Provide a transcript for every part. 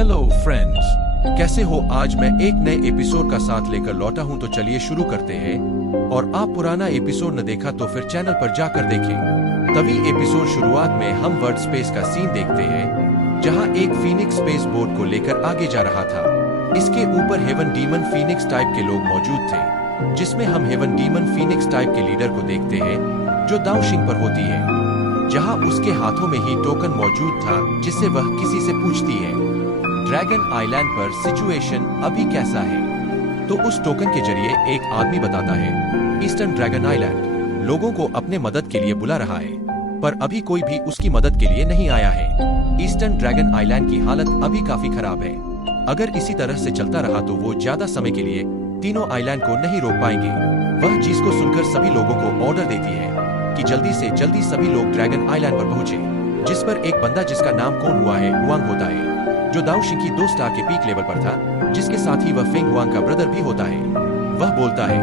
Hello friends, कैसे हो? आज मैं एक नए एपिसोड का साथ लेकर लौटा हूं, तो चलिए शुरू करते हैं। और आप पुराना एपिसोड न देखा तो फिर चैनल पर जाकर देखें। तभी एपिसोड शुरुआत में हम वर्ल्ड स्पेस का सीन देखते हैं, जहां एक फीनिक्स स्पेस बोट को लेकर आगे जा रहा था। इसके ऊपर हेवन डीमन फीनिक्स टाइप के लोग मौजूद थे, जिसमें हम हेवन डीमन फीनिक्स टाइप के लीडर को देखते हैं, जो दाओशिंग पर होती है, जहां उसके हाथों में ही टोकन मौजूद था, जिससे वह किसी से पूछती है, ड्रैगन आइलैंड पर सिचुएशन अभी कैसा है? तो उस टोकन के जरिए एक आदमी बताता है, ईस्टर्न ड्रैगन आइलैंड लोगों को अपने मदद के लिए बुला रहा है, पर अभी कोई भी उसकी मदद के लिए नहीं आया है। ईस्टर्न ड्रैगन आइलैंड की हालत अभी काफी खराब है। अगर इसी तरह से चलता रहा तो वो ज्यादा समय के लिए तीनों आइलैंड को नहीं रोक पाएंगे। वह चीज को सुनकर सभी लोगों को ऑर्डर देती है कि जल्दी से जल्दी सभी लोग ड्रैगन आइलैंड पर पहुंचे, जिस पर एक बंदा जिसका नाम कौन हुआ है हुआंग होता है, जो दाओशिंग की 2 स्टार के पीक लेवल पर था, जिसके साथ ही वह फेंग हुआंग का ब्रदर भी होता है। वह बोलता है,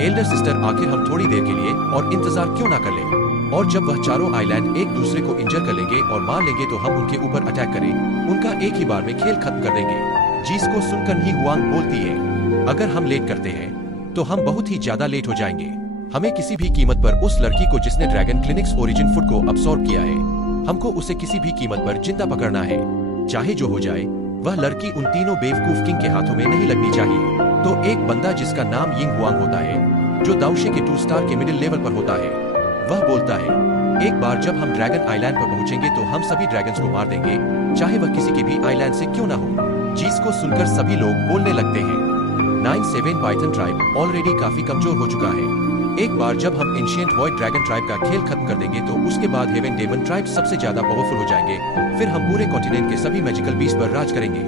एल्डर सिस्टर, आखिर हम थोड़ी देर के लिए और इंतजार क्यों ना कर लें? और जब वह चारों आइलैंड एक दूसरे को इंजर कर लेंगे और मार लेंगे तो हम उनके ऊपर अटैक करें, उनका एक ही बार में खेल खत्म कर देंगे। जिसको सुनकर ही हुआंग बोलती है, अगर हम लेट करते हैं तो हम बहुत ही ज्यादा लेट हो जाएंगे। हमें किसी भी कीमत पर उस लड़की को जिसने ड्रैगन क्लिनिक्स ओरिजिन फूड को अब्सॉर्ब किया है, हमको उसे किसी भी कीमत पर जिंदा पकड़ना है। चाहे जो हो जाए, वह लड़की उन तीनों बेवकूफ किंग के हाथों में नहीं लगनी चाहिए। तो एक बंदा जिसका नाम यिंग हुआंग होता है, जो दाओशिंग के 2 स्टार के मिडिल लेवल पर होता है, वह बोलता है, एक बार जब हम ड्रैगन आइलैंड पर पहुंचेंगे तो हम सभी ड्रैगन्स को मार देंगे, चाहे वह किसी के भी आइलैंड से क्यों ना हो। जिसको सुनकर सभी लोग बोलने लगते हैं। 9-7 पाइथन ट्राइब ऑलरेडी काफी कमजोर हो चुका है। एक बार जब हम एंशिएंट वॉइड ड्रैगन ट्राइब का खेल खत्म कर देंगे तो उसके बाद हेवन डेमन ट्राइब सबसे ज्यादा पावरफुल हो जाएंगे। फिर हम पूरे कॉन्टिनेंट के सभी मैजिकल बीस्ट पर राज करेंगे।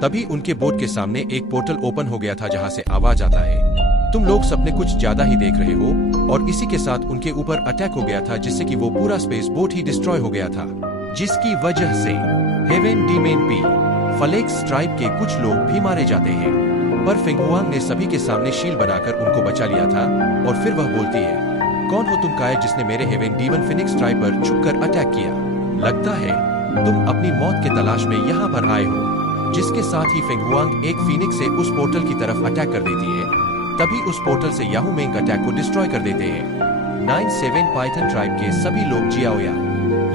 तभी उनके बोट के सामने एक पोर्टल ओपन हो गया था, जहां से आवाज आता है, तुम लोग सबने कुछ ज्यादा ही देख रहे हो। और इसी के साथ उनके ऊपर अटैक हो गया था, जिससे कि वो पूरा स्पेस बोट ही डिस्ट्रॉय हो गया था, जिसकी वजह से haven demon P flex tribe के कुछ लोग भी मारे जाते हैं। पर फेंग हुआंग ने सभी के सामने शील्ड बनाकर उनको बचा लिया था। और फिर वह बोलती है, कौन हो तुम कायर जिसने मेरे हेवन डीमन फिनिक्स ट्राइब पर छुपकर अटैक किया? लगता है तुम अपनी मौत के तलाश में यहाँ पर आए हो। जिसके साथ ही फेंग हुआंग एक फीनिक्स से उस पोर्टल की तरफ अटैक कर देती है। तभी उस पोर्टल से याहू मेंग अटैक को डिस्ट्रॉय कर देते हैं। 9-7 पाइथन ट्राइब के सभी लोग जियाओया,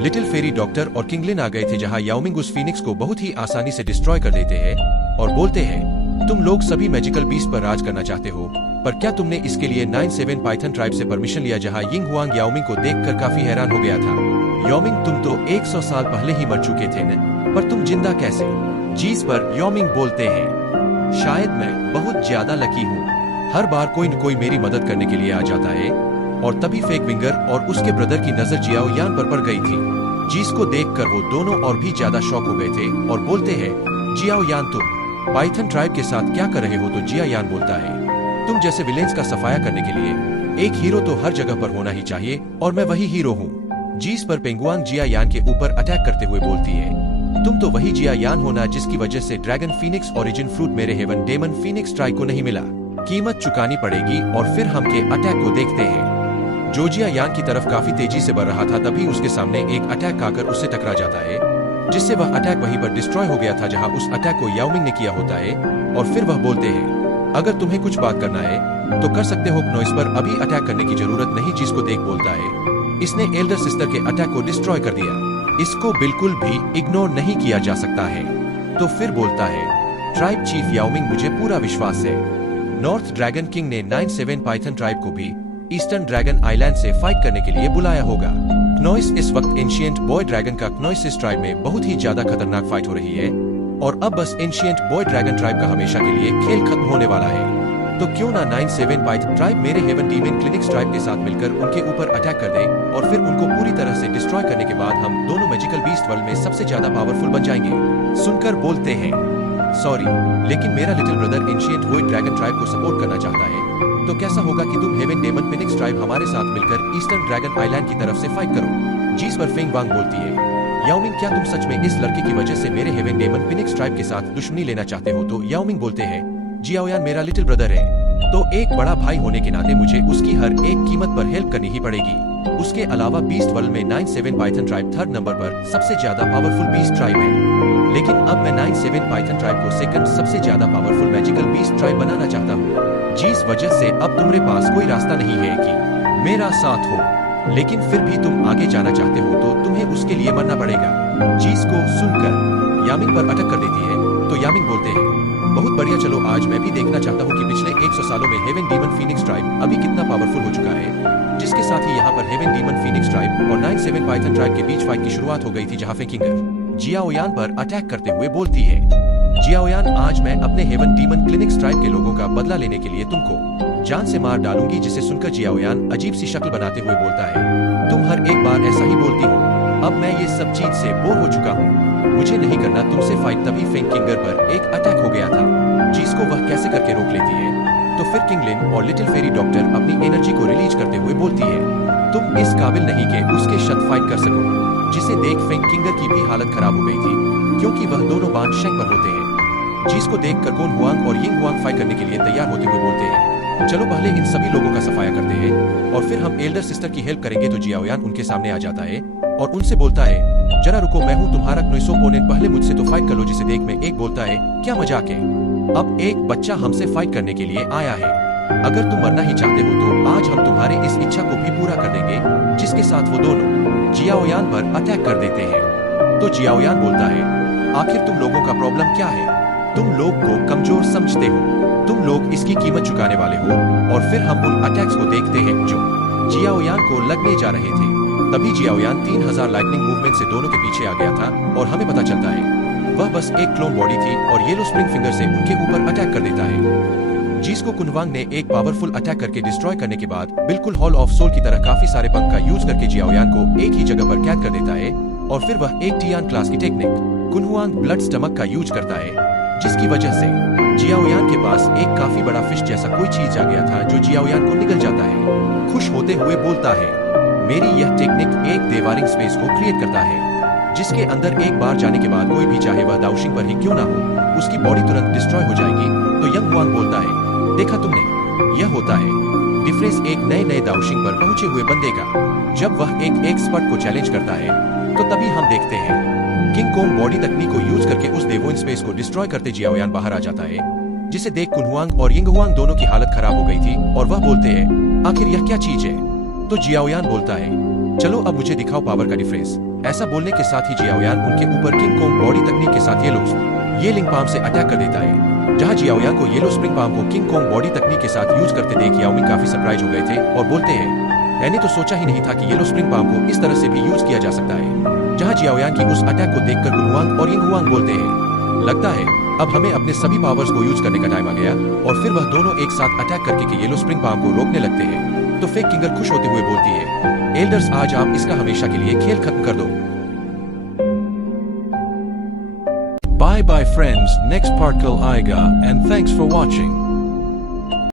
लिटिल फेरी डॉक्टर और किंगलिन आ गए थे, जहां याओमिंग उस फीनिक्स को बहुत ही आसानी से डिस्ट्रॉय कर देते हैं और बोलते हैं, तुम लोग सभी मैजिकल बीस्ट पर राज करना चाहते हो, पर क्या तुमने इसके लिए 9-7 पाइथन ट्राइब से परमिशन लिया? जहां यिंग हुआंग याओमिंग को देखकर काफी हैरान हो गया था। याओमिंग, तुम तो 100 साल पहले ही मर चुके थे न, पर तुम जिंदा कैसे? जिस पर याओमिंग बोलते हैं, शायद मैं बहुत ज्यादा लकी हूँ। हर बार कोई न कोई मेरी मदद करने के लिए आ जाता है। और तभी फेक विंगर और उसके ब्रदर की नजर जियाओ यान पर पड़ गई थी, जिसको देखकर वो दोनों और भी ज्यादा शॉक हो गए थे और बोलते हैं, जियाओ यान, तुम पाइथन ट्राइब के साथ क्या कर रहे हो? तो जिया यान बोलता है, तुम जैसे विलेंस का सफाया करने के लिए एक हीरो तो हर जगह पर होना ही चाहिए, और मैं वही हीरो हूँ। जिस पर पेंगुआंग जिया यान के ऊपर अटैक करते हुए बोलती है, तुम तो वही जिया यान होना जिसकी वजह से ड्रैगन फीनिक्स ओरिजिन फ्रूट मेरे हेवन डेमन फीनिक्स ट्राइब को नहीं मिला। कीमत चुकानी पड़ेगी। और फिर हम के अटैक को देखते हैं। जो जिया यान की तरफ काफी तेजी से बढ़ रहा था, तभी उसके सामने एक अटैक आकर उससे टकरा जाता है, जिससे वह अटैक वहीं पर डिस्ट्रॉय हो गया था जहां उस अटैक को याओमिंग ने किया होता है। और फिर वह बोलते हैं, अगर तुम्हें कुछ बात करना है तो कर सकते हो, इस पर अभी अटैक करने की जरूरत नहीं। जिसको देख बोलता है, इसने एल्डर सिस्टर के अटैक को डिस्ट्रॉय कर दिया, इसको बिल्कुल भी इग्नोर नहीं किया जा सकता है। तो फिर बोलता है, ट्राइब चीफ याओमिंग, मुझे पूरा विश्वास है नॉर्थ ड्रैगन किंग ने 9-7 पाइथन ट्राइब को भी ईस्टर्न ड्रैगन आइलैंड से फाइट करने के लिए बुलाया होगा। क्नोइस इस वक्त एंशिएंट बॉय ड्रैगन का क्नोइसिस ट्राइब में बहुत ही ज्यादा खतरनाक फाइट हो रही है, और अब बस एंशिएंट बॉय ड्रैगन ट्राइब का हमेशा के लिए खेल खत्म होने वाला है। तो क्यों ना 9-7 पाइथन ट्राइब मेरे हेवन डीमन क्लिनिक्स ट्राइब के साथ मिलकर उनके ऊपर अटैक कर दे, और फिर उनको पूरी तरह से डिस्ट्रॉय करने के बाद हम दोनों मैजिकल बीस्ट वर्ल्ड में सबसे ज्यादा पावरफुल बन जाएंगे। सुनकर बोलते हैं, सॉरी, लेकिन मेरा little brother ancient void dragon tribe को सपोर्ट करना चाहता है। तो कैसा होगा कि तुम हेवन डेमन फिनिक्स ट्राइब हमारे साथ मिलकर ईस्टर्न ड्रैगन आइलैंड की तरफ से फाइट करो? जिस पर फेंग वांग बोलती है, याओमिंग, क्या तुम सच में इस लड़के की वजह से मेरे हेवन डेमन फिनिक्स ट्राइब के साथ दुश्मनी लेना चाहते हो? तो याओमिंग बोलते हैं, जियाओयान मेरा लिटिल ब्रदर है, तो एक बड़ा भाई होने के नाते मुझे उसकी हर एक कीमत पर हेल्प करनी ही पड़ेगी। उसके अलावा बीस्ट वर्ल्ड में 9-7 पाइथन ट्राइब 3rd नंबर पर सबसे ज्यादा पावरफुल बीस्ट ट्राइब है। लेकिन अब मैं 9/7 पाइथन ट्राइब को सेकंड सबसे ज्यादा पावरफुल मैजिकल बीस्ट ट्राइब बनाना चाहता हूँ, जिस वजह से अब तुम्हारे पास कोई रास्ता नहीं है कि मेरा साथ हो। लेकिन फिर भी तुम आगे जाना चाहते हो तो तुम्हें उसके लिए मरना पड़ेगा। चीज को सुनकर यामिंग पर अटक कर देती है तो यामिंग बोलते हैं, बहुत बढ़िया, चलो आज मैं भी देखना चाहता हूँ कि पिछले 100 सालों में हेवन डीमन फीनिक्स ट्राइब अभी कितना पावरफुल हो चुका है। जिसके साथ ही यहाँ पर हेवन डीमन फीनिक्स ट्राइब और 9/7 पाइथन ट्राइब के बीच फाइट की शुरुआत हो गई थी, जहाँ फेकिंगर जियाओयान पर अटैक करते हुए बोलती है, जियाओयान आज मैं अपने हेवन डीमन क्लिनिक्स ट्राइब के लोगों का बदला लेने के लिए तुमको जान से मार डालूंगी। जिसे सुनकर जियाओयान अजीब सी शक्ल बनाते हुए बोलता है, तुम हर एक बार ऐसा ही बोलती हो, अब मैं ये सब चीज से बोर हो चुका हूँ, मुझे नहीं करना तुमसे फाइट। तभी फेकिंगर पर एक अटैक हो गया था, जिसको वह कैसे करके रोक लेती है। तो फिर किंगलिन और लिटिल फेरी डॉक्टर अपनी एनर्जी को रिलीज करते हुए बोलती है, तुम इस काबिल नहीं कि उसके साथ फाइट कर सको। जिसे देख फेकिंगर की भी हालत खराब हो गई थी, क्योंकि वह दोनों बाण शेंग पर होते हैं। जिसको देखकर गोन हुआंग और यिंग हुआंग फाइट करने के लिए तैयार होते हुए बोलते हैं, चलो पहले इन सभी लोगों का सफाया करते हैं और फिर हम एल्डर सिस्टर की हेल्प करेंगे। तो जियाओयान उनके सामने आ जाता है और उनसे बोलता है, जरा रुको, मैं हूँ तुम्हारा क्नोइसो ओपोनेंट, पहले मुझसे तो फाइट कर लो। जिसे देख में एक बोलता है, क्या मजाक है, अब एक बच्चा हमसे फाइट करने के लिए आया है, अगर तुम मरना ही चाहते हो तो आज हम तुम्हारे इस इच्छा को भी पूरा कर देंगे। जिसके साथ वो दोनों जियाओयान पर अटैक कर देते हैं। तो जियाओयान बोलता है, आखिर तुम लोगों का प्रॉब्लम क्या है, तुम लोग को कमजोर समझते हो, तुम लोग इसकी कीमत चुकाने वाले हो। और फिर हम उन अटैक्स को देखते हैं जो जियाओयान को लगने जा रहे थे। तभी जियाओयान 3000 लाइटनिंग मूवमेंट से दोनों के पीछे आ गया था और हमें पता चलता है वह बस एक क्लोन बॉडी थी और येलो स्प्रिंग फिंगर से उनके ऊपर अटैक कर देता है। जिसको कुनवांग ने एक पावरफुल अटैक करके डिस्ट्रॉय करने के बाद बिल्कुल हॉल ऑफ सोल की तरह काफी सारे पंख का यूज करके जियाओयान को एक ही जगह पर कैद कर देता है। और फिर वह एक टियान क्लास की टेक्निक कुनवांग ब्लड स्टमक का यूज करता है, जिसकी वजह से जियाओयान के पास एक काफी बड़ा फिश जैसा कोई चीज आ गया था जो जियाओयान को निगल जाता है। खुश होते हुए बोलता है, मेरी यह टेक्निक एक देवारिंग स्पेस को क्रिएट करता है, जिसके अंदर एक बार जाने के बाद कोई भी चाहे वह दाउशिंग पर ही क्यों ना हो, उसकी बॉडी तुरंत डिस्ट्रॉय हो जाएगी। तो यंग हुआंग बोलता है, देखा तुमने, यह होता है डिफरेंस एक नए दाउशिंग पर पहुंचे हुए बंदे का। जब वह एक एक्सपर्ट को चैलेंज करता है तो तभी हम देखते हैं किंग कोंग बॉडी तकनीक को यूज करके उस देवोइन स्पेस को डिस्ट्रॉय करते जियाओयान बाहर आ जाता है। जिसे देख कुनहुआंग और यिंग हुआंग दोनों की हालत खराब हो गई थी और वह बोलते हैं, आखिर यह क्या चीज है। तो जियाओयान बोलता है, चलो अब मुझे दिखाओ पावर का डिफरेंस। ऐसा बोलने के साथ ही जियाओयान उनके ऊपर किंग कोंग बॉडी तकनीक के साथ ये लिंग पाम से अटैक कर देता है। जहां जियाओयान को येलो स्प्रिंग पाम को किंग कोंग बॉडी तकनीक के साथ यूज करते देख याओमिंग काफी सरप्राइज हो गए थे और बोलते हैं, मैंने तो सोचा ही नहीं था कि येलो स्प्रिंग पाम को इस तरह से भी यूज किया जा सकता है। जहां जियाओयान की उस अटैक को देखकर कुनहुआंग और यिंग हुआंग बोलते हैं, लगता है अब हमें अपने सभी पावर्स को यूज करने का टाइम आ गया। और फिर वह दोनों एक साथ अटैक करके के येलो स्प्रिंग पाम को रोकने लगते हैं। तो फेक किंगर खुश होते हुए बोलती है, एल्डर्स आज आप इसका हमेशा के लिए खेल खत्म कर दो। Bye bye friends, next part kal aayega and thanks for watching.